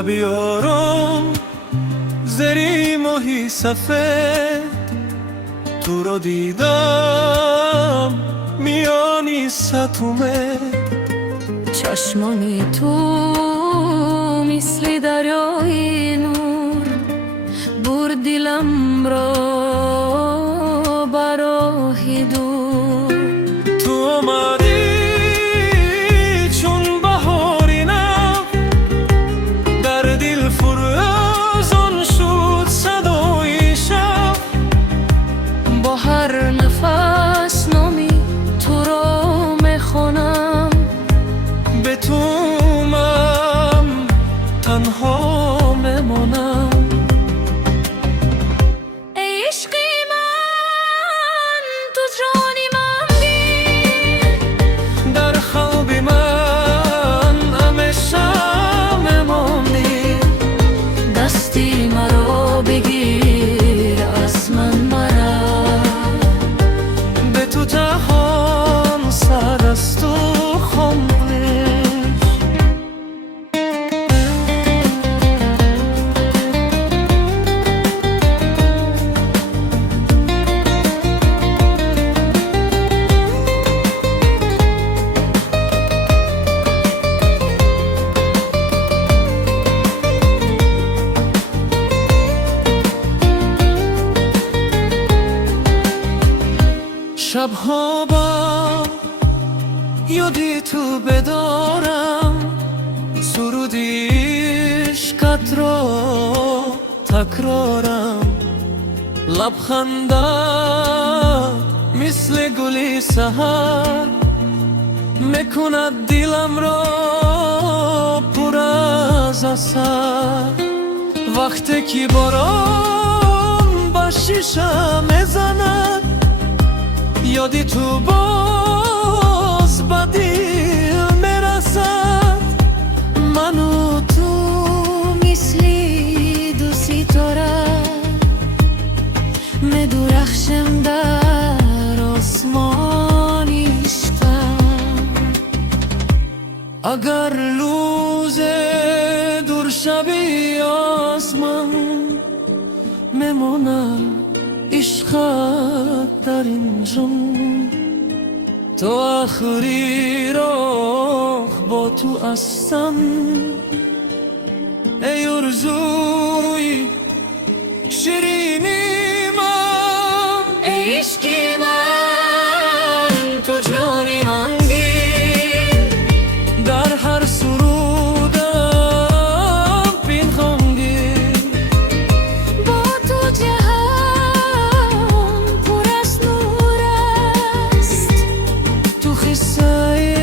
شبی آرام زری ماهی صفه تو رو دیدم میانی ستومه چشمانی تو مثل دریای نور بر دلم را براه دور تو آمدی چون بهاری نو در دل فروزان شد صدای شب با هر نفس نامی تو را میخوانم به تو من تنها میمانم ای عشقی من تو جانی من بین در خواب من همیشه میمانی دستی مرا بگیر از من مرا به تو جهان سر است و خاموش شبها با یادی تو بدارم سرودی عشقت را تکرارم لبخنده مثل گلی سحر میکند دلم را پر از اثر وقتی که باران با شیشه میزند یادی تو باز به دل میرسد من و تو مثلی دو ستاره میدرخشم در آسمان عشقم اگر روز دور شبی آسمان میماند عشقت در اینجا تو آخری راه با تو هستم ای ارزوی شیرینی من ای عشقی من تو جانی من بین در هر سرودم پنهان گیر با تو جهان پر از نور است تو قصه